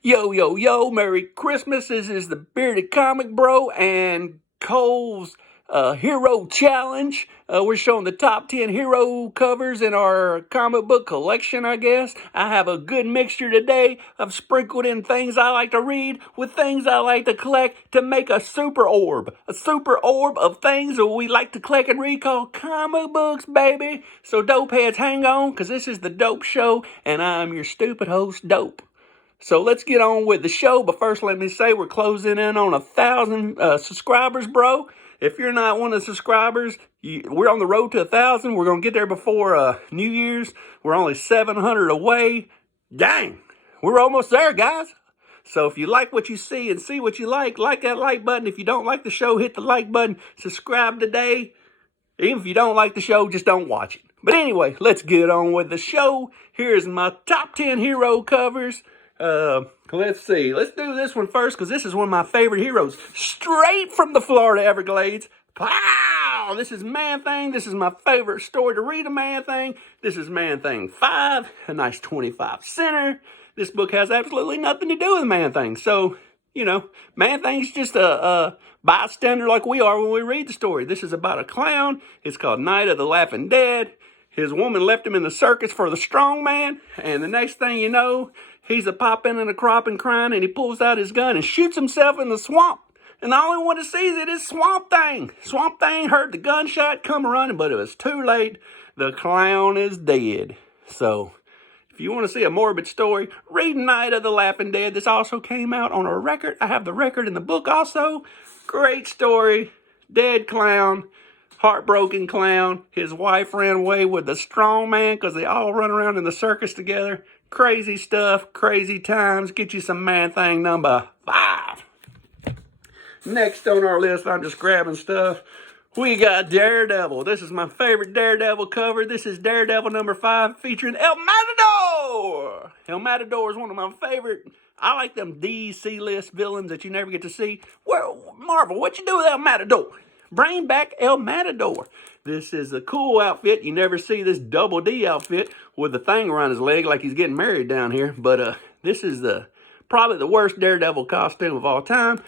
Yo, yo, yo, Merry Christmas. This is the Bearded Comic Bro and Cole's Hero Challenge. We're showing the top 10 hero covers in our comic book collection, I guess. I have a good mixture today. I've sprinkled in things I like to read with things I like to collect to make a super orb. A super orb of things that we like to collect and read called comic books, baby. So dope heads, hang on, because this is the Dope Show, and I'm your stupid host, Dope. So let's get on with the show. But first, let me say we're closing in on 1,000 subscribers, bro. If you're not one of the subscribers, we're on the road to 1,000. We're going to get there before New Year's. We're only 700 away. Dang, we're almost there, guys. So if you like what you see and see what you like that like button. If you don't like the show, hit the like button. Subscribe today. Even if you don't like the show, just don't watch it. But anyway, let's get on with the show. Here's my top 10 hero covers. Let's see. Let's do this one first because this is one of my favorite heroes. Straight from the Florida Everglades. Pow! This is Man-Thing. This is my favorite story to read of Man-Thing. This is Man-Thing 5. A nice 25 center. This book has absolutely nothing to do with Man-Thing. So, you know, Man-Thing's just a bystander like we are when we read the story. This is about a clown. It's called Night of the Laughing Dead. His woman left him in the circus for the strong man. And the next thing you know, he's a popping and a cropping crying, and he pulls out his gun and shoots himself in the swamp. And the only one that sees it is Swamp Thing. Swamp Thing heard the gunshot come running, but it was too late. The clown is dead. So, if you want to see a morbid story, read Night of the Laughing Dead. This also came out on a record. I have the record in the book also. Great story. Dead clown. Heartbroken clown. His wife ran away with the strong man because they all run around in the circus together. Crazy stuff, crazy times. Get you some Man-Thing number 5. Next on our list, I'm just grabbing stuff. We got Daredevil. This is my favorite Daredevil cover. This is Daredevil number 5 featuring El Matador. El Matador is one of my favorite. I like them DC list villains that you never get to see. Well, Marvel, what you do with El Matador? Bring back El Matador. This is a cool outfit. You never see this Double D outfit with the thing around his leg like he's getting married down here. But this is probably the worst Daredevil costume of all time.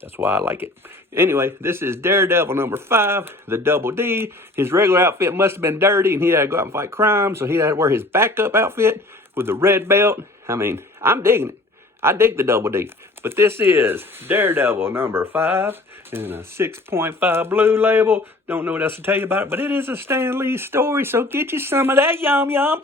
That's why I like it. Anyway, this is Daredevil number 5, the Double D. His regular outfit must have been dirty and he had to go out and fight crime. So he had to wear his backup outfit with the red belt. I mean, I'm digging it. I dig the Double D. But this is Daredevil number 5 in a 6.5 blue label. Don't know what else to tell you about it, but it is a Stan Lee story, so get you some of that yum yum.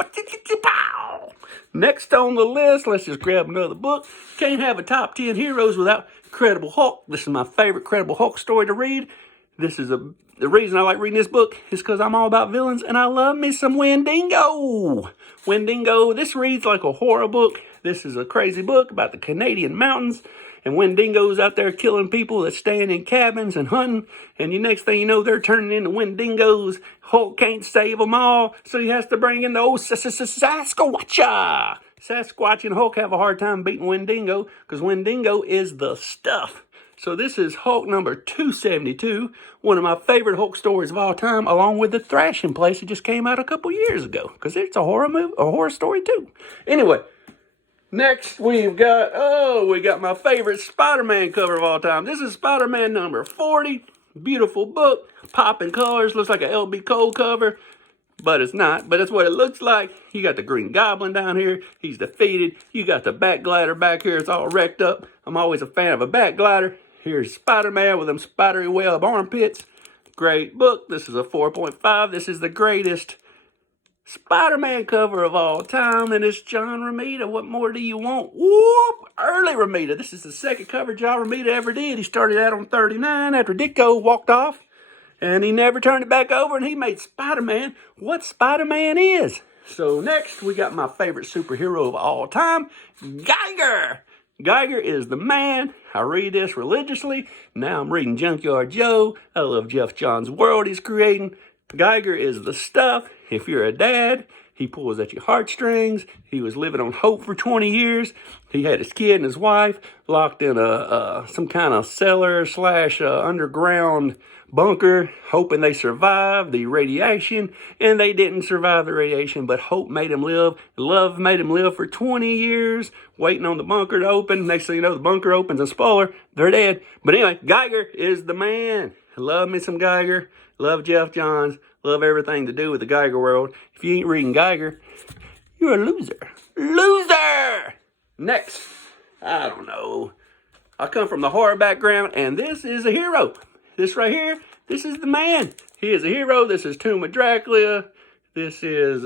Next on the list, let's just grab another book. Can't have a top 10 heroes without Incredible Hulk. This is my favorite Incredible Hulk story to read. This is the reason I like reading this book is because I'm all about villains and I love me some Wendigo. Wendigo, this reads like a horror book. This is a crazy book about the Canadian mountains and Wendigos out there killing people that stand in cabins and hunting. And the next thing you know, they're turning into Wendigos. Hulk can't save them all, so he has to bring in the old Sasquatcha. Sasquatch and Hulk have a hard time beating Wendigo because Wendigo is the stuff. So this is Hulk number 272, one of my favorite Hulk stories of all time, along with the Thrashing Place. It just came out a couple years ago because it's a horror story too. Anyway, next we got my favorite Spider-Man cover of all time. This is Spider-Man number 40. Beautiful book, popping colors, looks like an LB Cole cover. But it's not. But that's what it looks like. You got the Green Goblin down here. He's defeated. You got the Bat Glider back here. It's all wrecked up. I'm always a fan of a Bat Glider. Here's Spider-Man with them spidery web armpits. Great book. This is a 4.5. This is the greatest Spider-Man cover of all time. And it's John Romita. What more do you want? Whoop! Early Romita. This is the second cover John Romita ever did. He started out on 39 after Ditko walked off. And he never turned it back over, and he made Spider-Man what Spider-Man is. So next, we got my favorite superhero of all time, Geiger. Geiger is the man. I read this religiously. Now I'm reading Junkyard Joe. I love Jeff Johns' world he's creating. Geiger is the stuff. If you're a dad, He pulls at your heartstrings. He was living on hope for 20 years. He had his kid and his wife locked in some kind of cellar slash underground bunker, hoping they survived the radiation, and they didn't survive the radiation, but hope made him live. Love made him live for 20 years, waiting on the bunker to open. Next thing you know, the bunker opens, and spoiler, they're dead. But anyway, Geiger is the man. Love me some Geiger. Love Jeff Johns. Love everything to do with the Geiger world. If you ain't reading Geiger, you're a loser. Loser! Next, I don't know. I come from the horror background, and this is a hero. This right here, this is the man. He is a hero. This is Tomb of Dracula. This is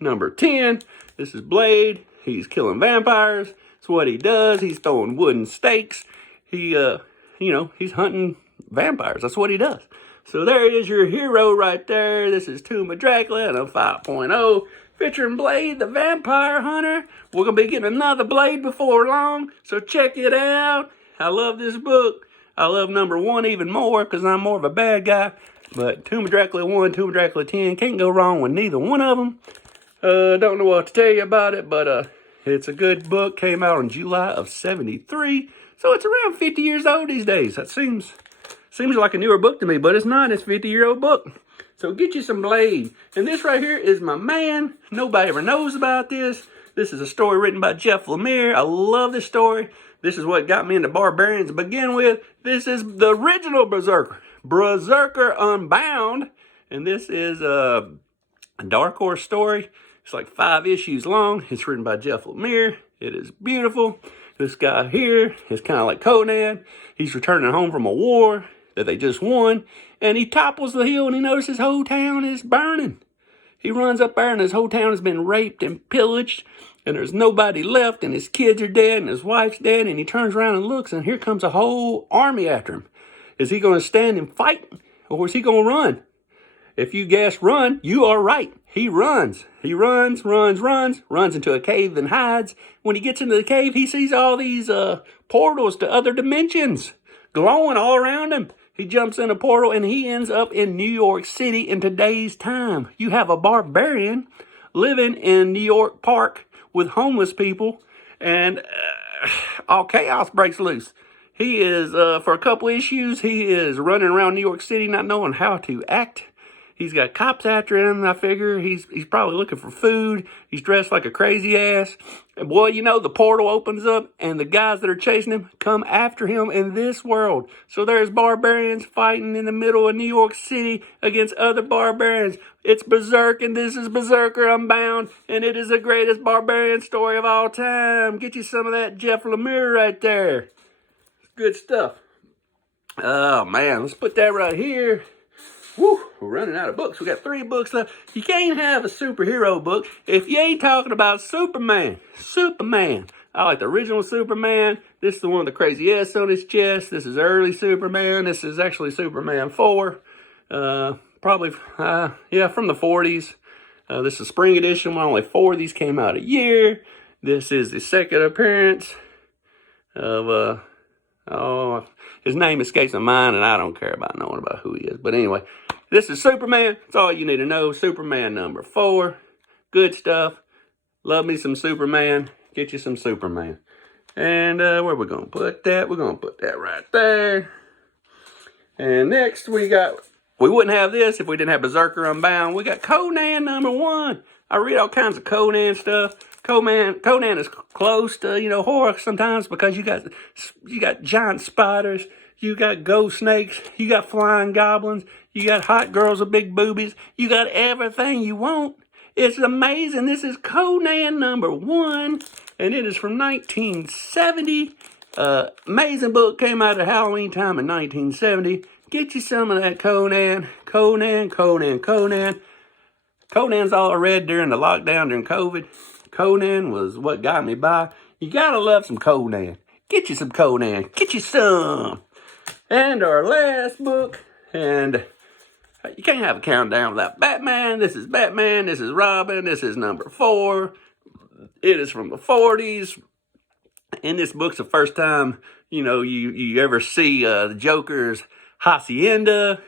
number 10. This is Blade. He's killing vampires. That's what he does. He's throwing wooden stakes. He's hunting vampires. That's what he does. So there is your hero right there. This is Tomb of Dracula and a 5.0 featuring Blade, the vampire hunter. We're going to be getting another Blade before long, so check it out. I love this book. I love number 1 even more because I'm more of a bad guy. But Tomb of Dracula 1, Tomb of Dracula 10, can't go wrong with neither one of them. Don't know what to tell you about it, but it's a good book. Came out in July of '73, so it's around 50 years old these days. That seems like a newer book to me, but it's not. It's a 50-year-old book. So get you some Blade. And this right here is my man. Nobody ever knows about this. This is a story written by Jeff Lemire. I love this story. This is what got me into Barbarians to begin with. This is the original Berserker. Berserker Unbound. And this is a Dark Horse story. It's like 5 issues long. It's written by Jeff Lemire. It is beautiful. This guy here is kind of like Conan. He's returning home from a war that they just won. And he topples the hill and he notices his whole town is burning. He runs up there and his whole town has been raped and pillaged. And there's nobody left, and his kids are dead, and his wife's dead, and he turns around and looks, and here comes a whole army after him. Is he going to stand and fight, or is he going to run? If you guess run, you are right. He runs. He runs into a cave and hides. When he gets into the cave, he sees all these portals to other dimensions glowing all around him. He jumps in a portal, and he ends up in New York City in today's time. You have a barbarian living in New York Park with homeless people, and all chaos breaks loose. He is, for a couple issues, he is running around New York City not knowing how to act. He's got cops after him. I figure he's probably looking for food. He's dressed like a crazy ass. And boy, the portal opens up and the guys that are chasing him come after him in this world. So there's barbarians fighting in the middle of New York City against other barbarians. It's Berserk, and this is Berserker Unbound, and it is the greatest barbarian story of all time. Get you some of that Jeff Lemire right there. Good stuff. Oh, man, let's put that right here. Woo, we're running out of books. We got 3 books left. You can't have a superhero book if you ain't talking about Superman. Superman. I like the original Superman. This is the one with the crazy S on his chest. This is early Superman. This is actually Superman 4. Probably, from the 40s. This is spring edition when only 4 of these came out a year. This is the second appearance of, his name escapes my mind, and I don't care about knowing about who he is. But anyway, this is Superman. That's all you need to know. Superman number 4. Good stuff. Love me some Superman. Get you some Superman. And where are we going to put that? We're going to put that right there. And next we wouldn't have this if we didn't have Berserker Unbound. We got Conan number 1. I read all kinds of Conan stuff. Conan is close to, horror sometimes because you got giant spiders, you got ghost snakes, you got flying goblins, you got hot girls with big boobies, you got everything you want. It's amazing. This is Conan number 1, and it is from 1970. Amazing book, came out at Halloween time in 1970. Get you some of that Conan. Conan's all I read during the lockdown during COVID. Conan was what got me by. You gotta love some Conan. Get you some Conan. Get you some. And our last book, and you can't have a countdown without Batman. This is Batman. This is Robin. This is number 4. It is from the 40s. And this book's the first time, you ever see the Joker's hacienda.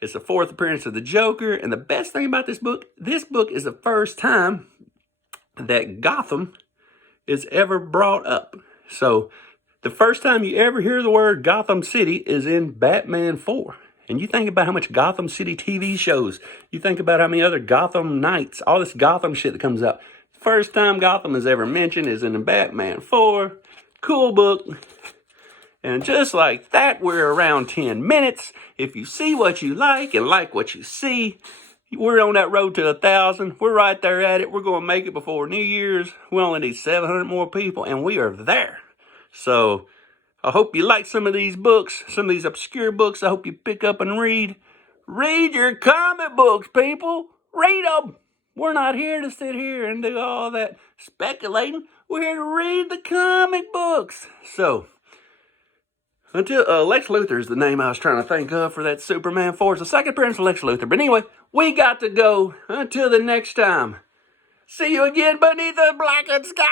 It's the 4th appearance of the Joker. And the best thing about this book is the first time that Gotham is ever brought up. So the first time you ever hear the word Gotham City is in Batman 4. And you think about how much Gotham City TV shows, you think about how many other Gotham Knights, all this Gotham shit that comes out. First time Gotham is ever mentioned is in Batman 4. Cool book. And just like that, we're around 10 minutes. If you see what you like and like what you see, we're on that road to 1,000. We're right there at it. We're going to make it before New Year's. We only need 700 more people, and we are there. So I hope you like some of these books, some of these obscure books. I hope you pick up and read. Read your comic books, people. Read them. We're not here to sit here and do all that speculating. We're here to read the comic books. So, until Lex Luthor is the name I was trying to think of for that Superman 4. It's the second appearance of Lex Luthor. But anyway, we got to go. Until the next time. See you again beneath the blackened sky.